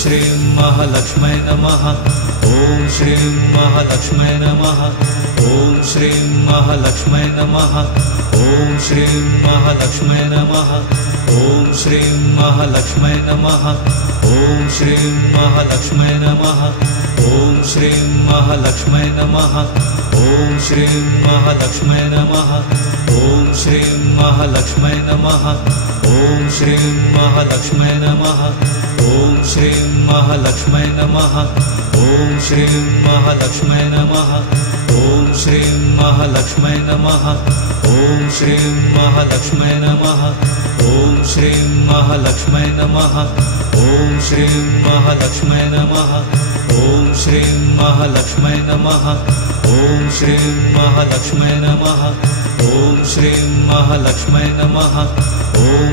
श्रीं महालक्ष्मै नमः। ॐ श्रीं महालक्ष्मै नमः। ॐ श्रीं महालक्ष्मै नमः। ॐ श्रीं महालक्ष्मै नमः। ॐ श्रीं महालक्ष्मै नमः। ॐ श्रीं महालक्ष्मै नमः। ॐ श्रीं महालक्ष्मै नमः। ॐ श्रीं महालक्ष्मै नमः। ॐ श्रीं महालक्ष्मै नमः। ॐ श्रीं महालक्ष्मै नमः। ॐ श्रीं महालक्ष्मै नमः। ॐ श्रीं महालक्ष्मै नमः। ॐ श्रीं महालक्ष्मै नमः। ॐ श्रीं महालक्ष्मै नमः। ॐ श्रीं महालक्ष्मै नमः। ॐ श्रीं महालक्ष्मै नमः। ॐ श्रीं महालक्ष्मै नमः। ॐ श्रीं महालक्ष्मै नमः। ॐ श्रीं महालक्ष्मै नमः। ॐ